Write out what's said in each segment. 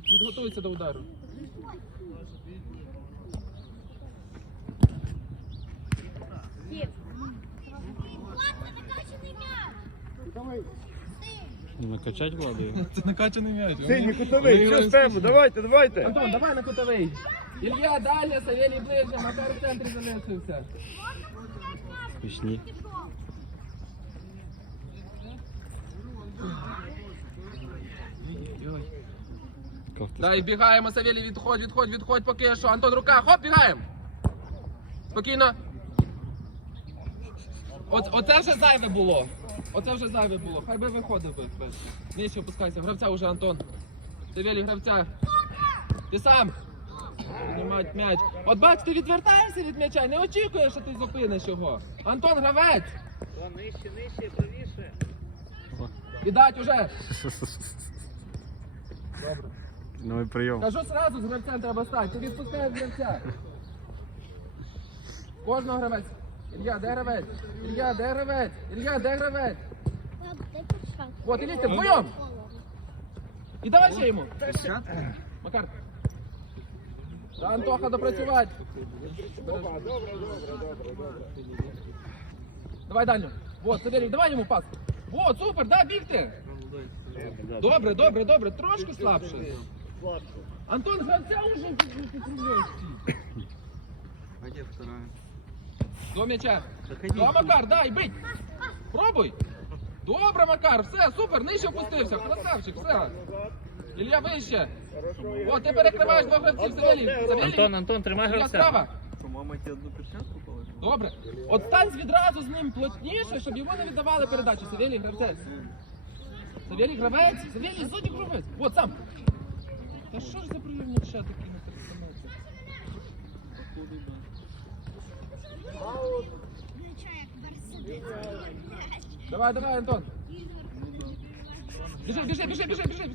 Підготуйся до удару. Накачать владу. Це накачаний м'яч. Синій кутовий, що з тебе? Давайте, давайте. Антон, давай на кутовий. Ілля далі, Савелій ближче, Макар в центрі залишився. Смішні. Дай, бігаємо, Савелій, відходь, відходь, відходь, поки що. Антон, рука, хоп, бігаємо. Спокійно. Оце, оце вже зайве було. Оце вже зайве було. Хай би виходив би. Нижче опускайся. Гравця вже Антон. Савелій, гравця. Ти сам. Піднімають м'яч. От бач, ти відвертаєшся від м'яча, не очікуєш, що ти зупиниш його. Антон, гравець. Нижче, нижче, правіше. Віддать уже. Добре. Новий прийом. Кажу сразу, з гравцем треба стати. Ти відпускаєш гравця. Кожного гравець. Ілья, де гравець? Ілья, де гравець? Ілья, де гравець? От, ілійте, вдвоєм. І давай ще йому. Макар. Та Антоха допрацювати. Добре, добре, добре, добре. Давай дальню. Вот, Савелій, давай йому пас. Вот, супер, да, бігти. Добре, добре, добре, трошки слабше. Антон, гравця уже. А де вторая? До м'яча. Да, Макар, дай, бить. Пробуй. Добре, Макар, все, супер, нижче опустився. Красавчик, все. Ілля вище. О, ти перекриваєш двох гравців Савелій. Савелій. Антон, Антон, тримай Ілля гравця. справа. Що, мама тебе одну перчатку положила? Добре. От стань відразу з ним плотніше, щоб йому не віддавали передачу. Савелій гравець. Савелій гравець. Савелій зоні гравець. От сам. Та що ж за прийомні ще такі на перестановці? Давай, давай, Антон. Біжи, біжи, біжи, біжи, біжи.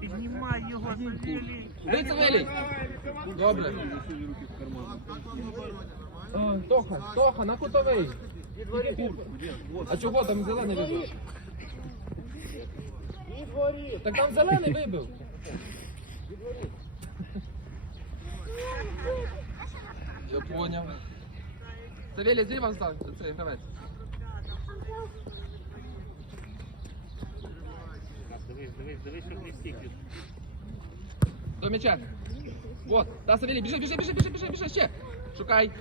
Піднімай його, Савелій. Дай Савелій. Добре. О, Тоха, Тоха, на кутовий. А чого там зелений вибив? Так там зелений вибив. Я поняв. Савелій зліва став цей гравець. Дивись, дивись, дивись, щоб не стік. До м'яча. Вот. Та Савелій, біжи, біжи, біжи, біжи, біжи, біжи, ще. Шукай.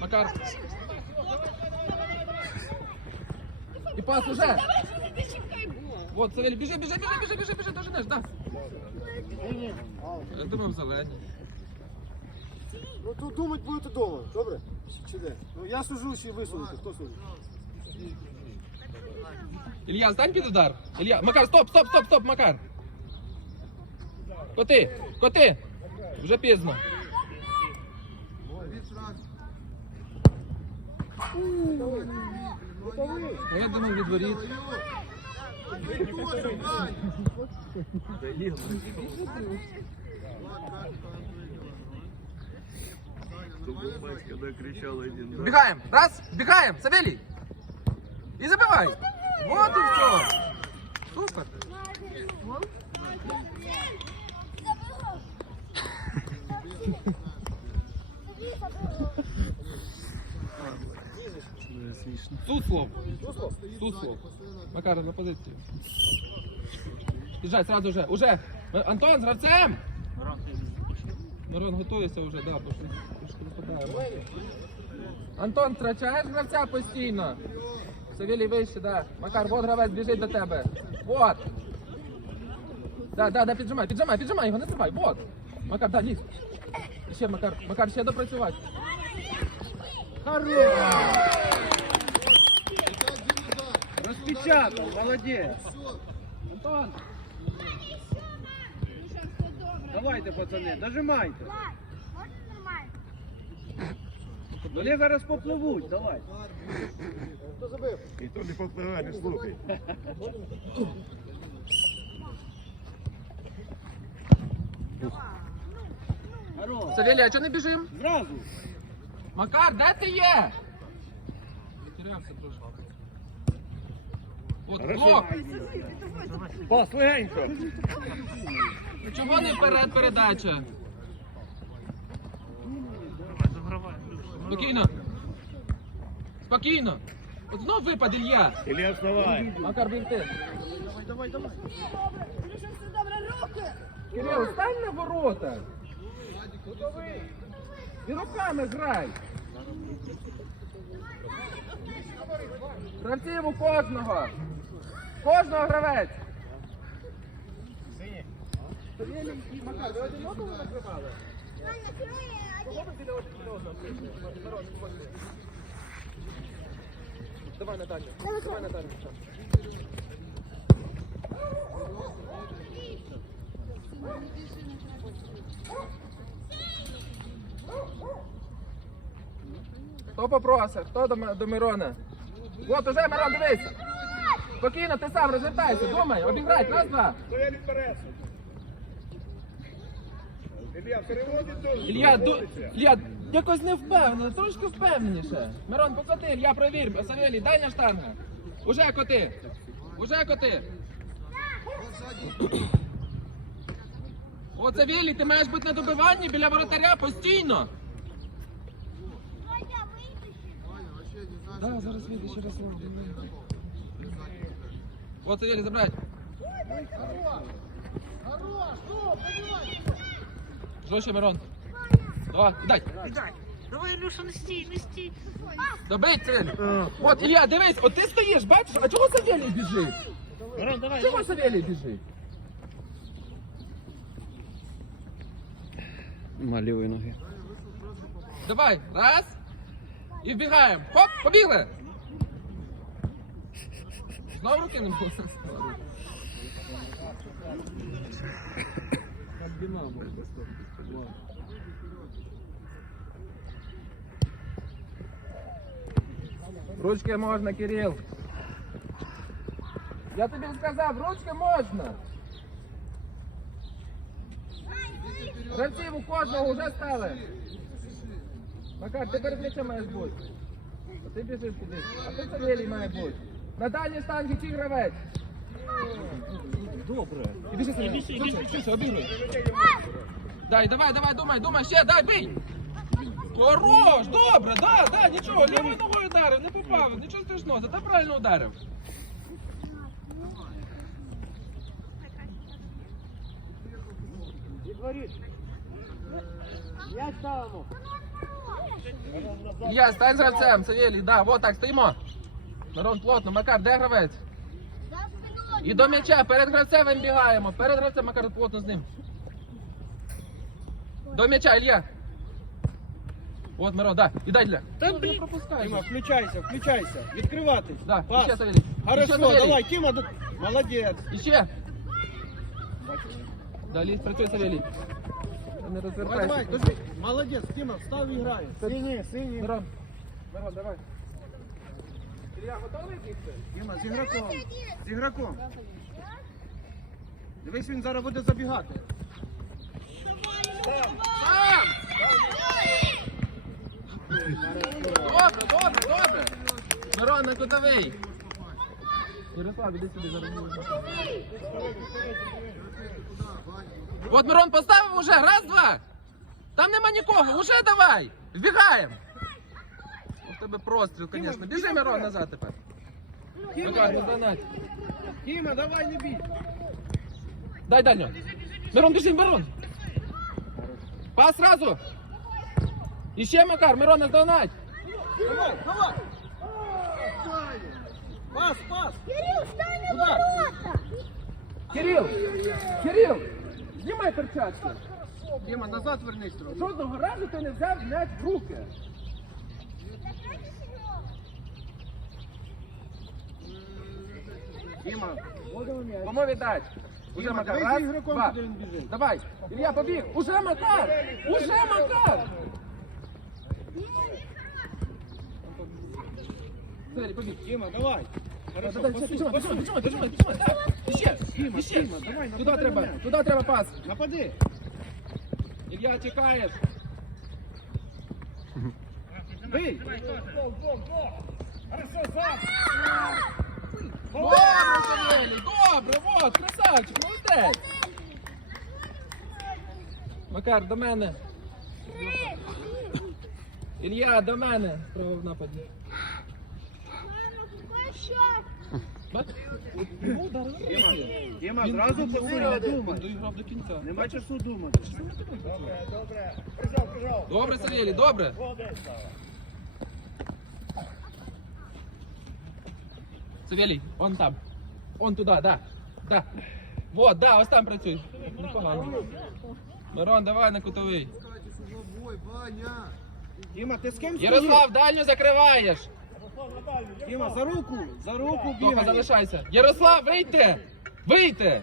Макар. І пас уже. Вот, Савелій, біжи, біжи, біжи, біжи, біжи, біжи, доженеш, да. Я думав, зелені. Ну тут думать будете дома, добре? Чи де? Ну я сужу, чи ви судите, хто судить? Ілля, стань під удар. Ілля, Макар, стоп, стоп, стоп, стоп, Макар. Коти, коти. Вже пізно. Я думав від воріт. Когда кричал один, да? Бегаем. Раз, бегаем. Савелий. И забивай. Вот и все. Супер. Смішно. Суслов. Суслов. Макар, на позицію. Біжать, сразу же. Уже. Антон, з гравцем. Мирон готується вже, да, бо щось випадає. Антон, втрачаєш гравця постійно. Савілій вище, да. Макар, вот гравець біжить до тебе. Вот. Да, да, да, піджимай, піджимай, піджимай його, не тривай. Вот. Макар, да, лізь. Ще, Макар, Макар, ще допрацювати. Хорош! Распечатал, молодец. Антон! Давайте, пацаны, нажимайте. Вони зараз попливуть, давай. Хто забив? І то не попливає, не слухай. Хорош. Савілій, а чого не біжим? Зразу. Макар, де ти є? Потерявся трошки. От, блок. Пас, легенько. Чого не вперед передача? Спокійно. Спокійно. От знов випад Ілья. Ілля, вставай. Макар бігти. Дуже все добре, руки! Кирил, стань на ворота. І руками грай. Гравців у кожного. Кожного гравець. Давай Наталю. Давай Наталю. Хто попросив? Хто до Мирона? От уже Мирон, дивись. Спокійно, ти сам розвертайся, думай, обіграй, раз, два. Вперед. Ілля, переводить ду... Ілья, якось не впевнено, трошки впевненіше. Мирон, покоти, Ілья, провір, Савелій, дальня штанга. Уже коти. Уже коти. О, Савелій, ти маєш бути на добиванні біля воротаря постійно. Да, зараз вийде ще раз. От Савелій, забрать. Жорстче, Мирон. Давай, дай. Давай, Ілюша, не стій, не стій. Добить цель. От, Ілля, дивись, от ти стоїш, бачиш, а чого Савелій біжить? Мирон, давай. Чого Савелій біжить? Лівої ноги. Давай, раз. І вбігаємо. Хоп, побігли. Знову руки не було. Ручки можна, Кирил. Я тобі сказав, ручки можна. Гравців у кожного вже стали. Макар, ти перед м'ячем маєш бути. А ти біжиш кудись. А ти Савелій має бути. На дальній штангі чи гравець. Добре. І біжи Савелій. Швидше, швидше, обігруй. Дай, давай, давай, думай, думай, ще, дай, бий. Хорош, добре, да, да, нічого, лівою ногою ударив, не попав, нічого страшного, зато правильно ударив. Я ставимо. Я, стань з гравцем, Савелій, да, вот так, стоїмо. Мирон, плотно, Макар, де гравець? І до м'яча, перед гравцем бігаємо, перед гравцем, Макар, плотно з ним. До м'яча, Ілля. От, Мирон, да, і дай, Ілля. Та, блін. Тима, включайся, включайся. Відкриватись. Да, Пас. іще Савелій. Хорошо, Іще Савелій. давай, Тима, д- молодець. Іще. Далі, працюй, Савелій. Не Давай, давай, розвертайся. дожди. Молодець, Тима, встав і грає. Синій, синій. Мирон, Мирон, давай. Ілля, готовий бігти? Тима, з ігроком. З ігроком. Дивись, він зараз буде забігати. Сам! Добре, добре, добре. Мирон, кутовий. Ярослав, іди сюди, зараз буде. От Мирон поставив уже, раз, два. Там нема нікого, уже давай. Вбігаємо. У тебе простріл, звісно. Біжи, Мирон, назад тепер. Макар, не донать. Тима, давай, не бій. Дай дальню. Мирон, біжи, Мирон. Пас сразу. Іще Макар, Мирон, не донать. Давай, давай. Пас, пас. Кирил, встань на Удар. ворота! Кирил! Кирил! Знімай перчатки! Тима, назад вернись трохи. Жодного разу ти не взяв м'яч в руки. Тима, Кому віддать? Уже Макар, давай раз, два. Давай, Ілля, побіг. Уже Макар! Уже Макар! Сері, побіг. Тима, давай. Хорошо, так. Іще, Тима, іще. Тима, давай, Туди треба, туди треба пас. Напади. Ілля, тікаєш. Бий. Добре, Савелій, добре, вот, красавчик, молодець. Макар, до мене. Ілля, до мене. Право в нападі. Бач? Ну, даруй. Діма, зразу посиль, не думай. Доіграв до кінця. Нема часу думати. Добре, Савелій, добре. Савелій, он там. Он туди, да. Да. Вот, да, ось там працюй. Непогано. Мирон, давай на кутовий. Діма, ти з ким стоїш? Ярослав, дальню закриваєш. Діма, за руку, за руку Тоха, бігай. залишайся. Ярослав, вийти! Вийти!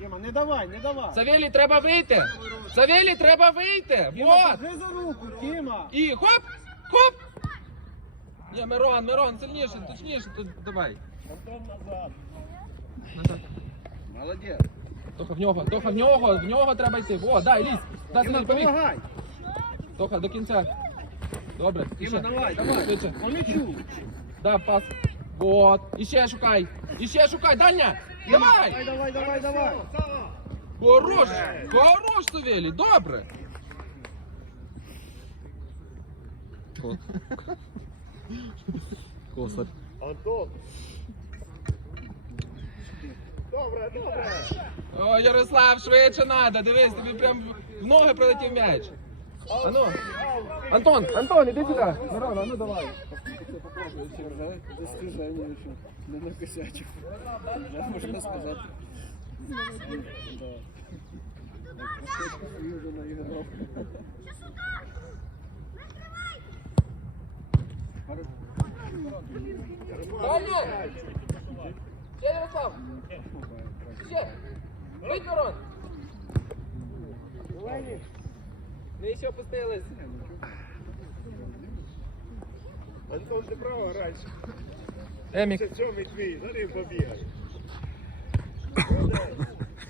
Діма, не давай, не давай. Савелій, треба вийти! Савелій, треба вийти! Діма, Вот! держи за руку, Діма. І хоп! Хоп! Ні, Мирон, Мирон, сильніше, точніше, тут давай. Назад. Молодець. Тоха, в нього, Тоха, в нього, в нього треба йти. Во, дай, лізь. Дай, Савелій, побіг. допомагай. Тоха, до кінця. Добре. Іще. давай, давай. Швидше. По м'ячу. Да, пас. Вот. Іще шукай. Іще шукай, Даня. Давай, Давай. давай, давай, давай. Хорош. Хорош, Савелій, добре. Косар. О, Ярослав, швидше надо. Дивись, тобі прям в ноги прилетів м'яч. А ну. Антон, Антон, іди сюди. Мирон, а ну давай. Достиження, що не накосячив. Можна сказати. Дальня. Ще Ярослав. Ще. Вийдь, Мирон. Ми ще опустились. Антон, ти право граєш. Емік. Сьомий твій, за ним побігай.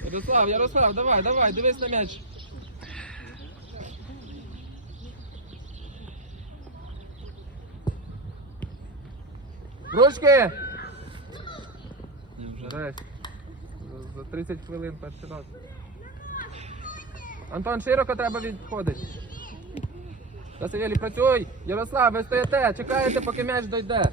Ярослав, Ярослав, давай, давай, дивись на м'яч. Ручки! Жесть. За- За 30 хвилин перший раз. Антон, широко треба відходити. Василій, працюй! Ярослав, ви стоїте, чекаєте, поки м'яч дойде.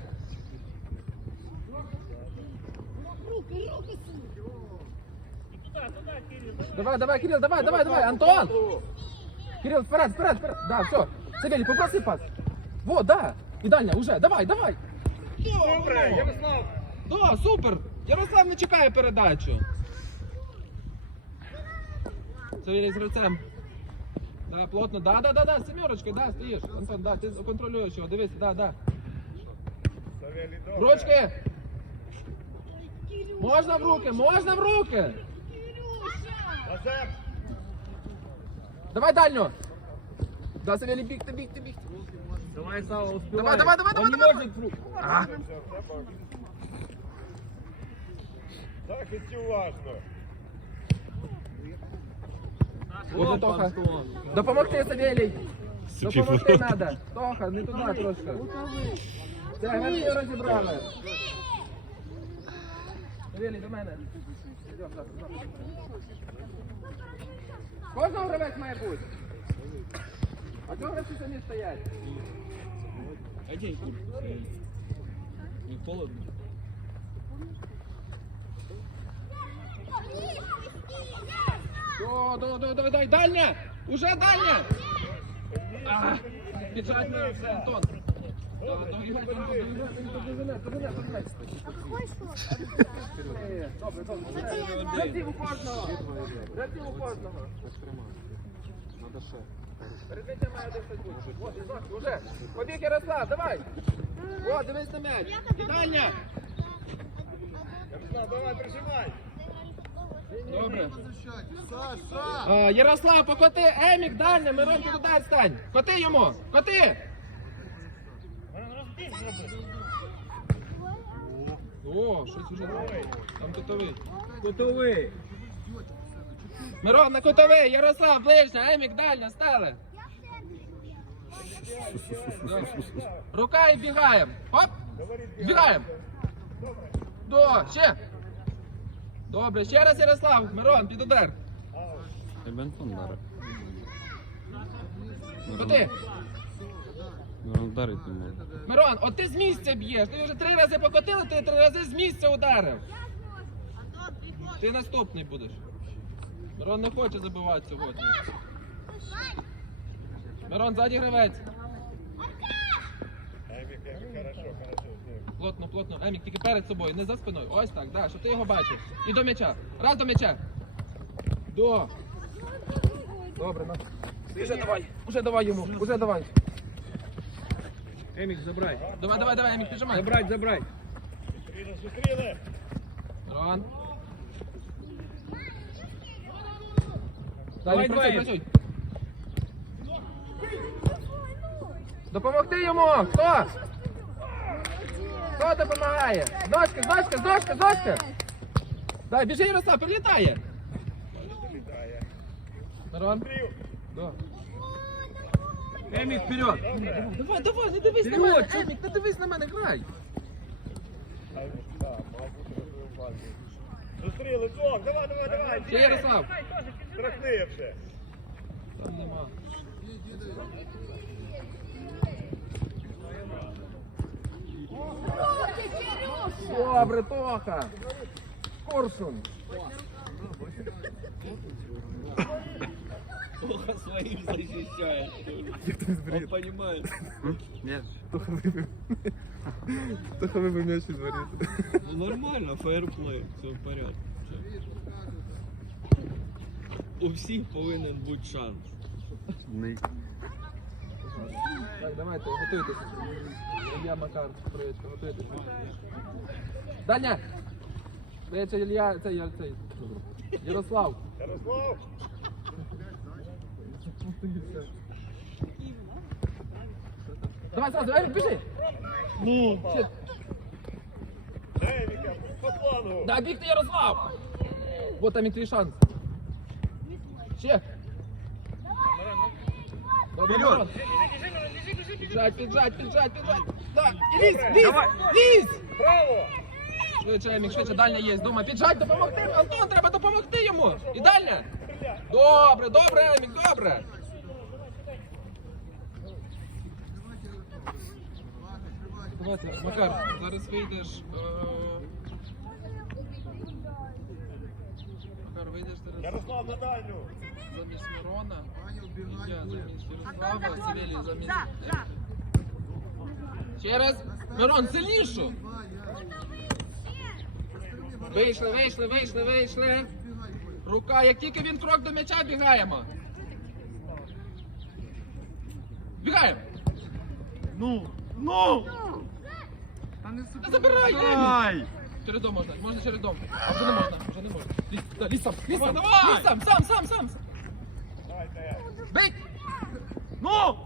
Давай, давай, Кирилл, давай, давай, давай, Антон! Кирилл, вперед, вперед, вперед. Да, все. Савелий, попроси пас. Вот, да. И дальня, уже, давай, давай. Добре, Ярослав. Да, супер. Ярослав не чекає передачу. Савелий з гравцем. Да, плотно, да, да, да, да, семерочка, да, стоїш. Антон, да, ти контролюєш його, дивись, да, да. Савелій, добре. Ручки! Можна в руки, можна в руки! Назад. Давай дальню! Да, Савелий, бігти, бігти, бігти. Давай, Сава, успівай. Давай, давай, давай, давай, давай. А. Захисті уважно. Буде Тоха. Допомогти, Савелій. Допомогти треба. Тоха, не туди трошки. Це гравці розібрали. Савелій, до мене. Йдем, так, так. Кожного гравець має бути. А чого гравці самі стоять? А де куртка? Не холодно? До, до, до, до, дай, дальня! Уже дальня! А, Біжать на все, Антон. Доіграй. Добре, добре. Гравців у кожного. Гравців у кожного. Передміття має десь. Вот, Ізак, уже. Побіг Ярослав, давай. О, дивись на м'яч. І. Ярослав, давай, прижимай. Добре. А, Ярослав, покоти, Емік, дальня, Мирон, туди стань. Коти йому, коти. О, щось вже там котовий. Готовий. Мирон, на котовий, Ярослав, ближня, Емік, дальня, стали. Рука і бігаємо. Хоп, бігаємо. До, ще. Добре, ще раз Ярослав. Мирон, під удар. Куди? Мирон дарить не може. Мирон, от ти з місця б'єш. Ти вже три рази покотили, ти три рази з місця ударив. Ти наступний будеш. Мирон не хоче забивати сьогодні. Мирон, ззаді гравець. Плотно, плотно. Емік, тільки перед собою, не за спиною. Ось так, да, щоб ти його бачив. І до м'яча. Раз до м'яча. До. Добре, на. Уже давай, уже давай йому, уже давай. Емік, забрай. Давай, давай, давай, Емік, піджимай. Забрать, забрать. Рон. Давай, Далі працюй, давай. працюй. Допомогти йому! Хто? Хто допомагає? Дочка, дочка, дочка, дочка! Дай, біжи, Ярослав, прилітає! Да. Емік, вперед. Давай, давай, не дивись на мене, Емік, не дивись на мене, грай! Зустріли, Бог, давай, давай, давай. Ще Ярослав! Страшний вже. Там нема. Добре, Тоха! Коршун! Плохо своим защищает. Он понимает. Нет. Тоха вибив м'яч із воріт. Ну нормально, фейерплей, все в порядку. У всіх повинен бути шанс. Так, давайте, готуйтесь. Ілля Макар, привітка, готуйтесь. Даня! Здається, Ілля, це я, цей. Ярослав. Ярослав, Давай сразу, Емік, біжи! Ну, Ще. Віка, по плану. Да, бігти Ярослав! Вот там і твій шанс. Ще. Вперед! Піджать, піджать, піджать, піджать. Да, лізь, лізь, лізь! Браво! Швидше, Емік, швидше, дальня є. Дома, піджать, допомогти. Антон, треба допомогти йому. І дальня. Добре, добре, Емік, добре. Давайте, Макар, зараз вийдеш. е, Макар, вийдеш зараз Ярослав на дальню. Замість Мирона. Ілля замість Ярослава, Савелій замість. Ще раз. Мирон, сильніше. Вийшли, вийшли, вийшли, вийшли. Рука, як тільки він крок до м'яча, бігаємо. Бігаємо. ну, ну! Та забирай, Емі. Через дом можна, можна через дом. А вже не можна, вже не можна. Лізь, да, лізь сам, лізь сам, сам, сам, сам. Бить! Ну!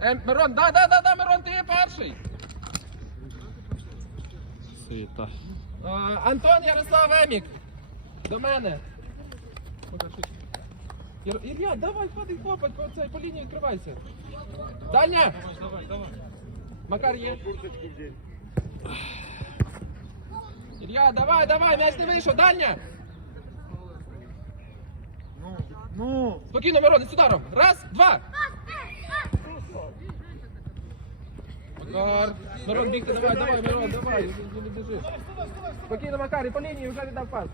Ем, Мирон, да, да, да, да, Мирон, ти є перший. Світа. А, Антон Ярослав Емік. До мене. Яр... Ілля, давай, ходи, хлопець, по, цей, по лінії відкривайся. Дальня! Давай, давай. Макар є. Ілля, давай, давай, м'яч не вийшов, дальня! Ну, ну! Спокійно, Мирон, з ударом. Раз, два. Макар. Мирон, бігти, давай, давай, Мирон, давай. Не, не біжи. Спокійно, Макар, і по лінії вже віддав пас.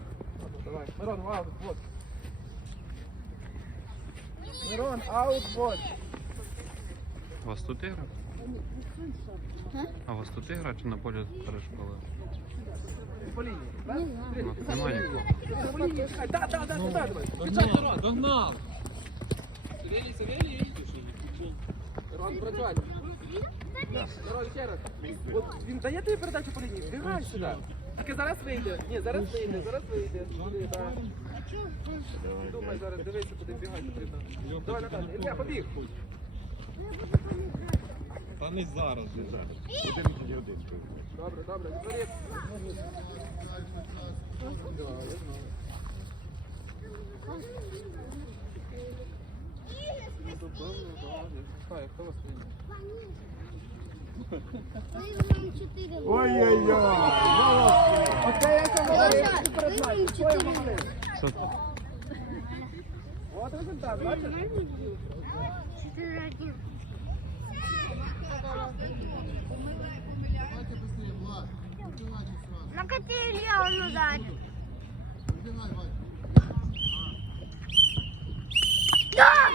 Давай, Мирон, аут, вот. Мирон, аут, вот. У вас тут ігра? А у вас тут ігра чи на полі перешколи? По лінії. Да? Ну, Немає нікого. Да, да, да, сюди, давай. Мирон. Догнал! Савелій, Савелій. Мирон, працювати. Мирон, ще раз. От він дає тобі передачу по лінії, бігай сюди. Тільки зараз вийде. Ні, зараз вийде, зараз вийде. Сюди. Думай зараз, дивися, куди бігати потрібно. Давай, Наталя, Ілля, побіг. Та не зараз, не зараз. Добре, добре, відворіт. Да, я знаю. Ну, то добре. Виграємо 4 Ой-ой-ой. Оце я сам говорив, Леша, що перед виграємо матчем. Що я 4 говорив? Що? От результат, бачиш? 4-1. Накати Илья, он ударит. Да!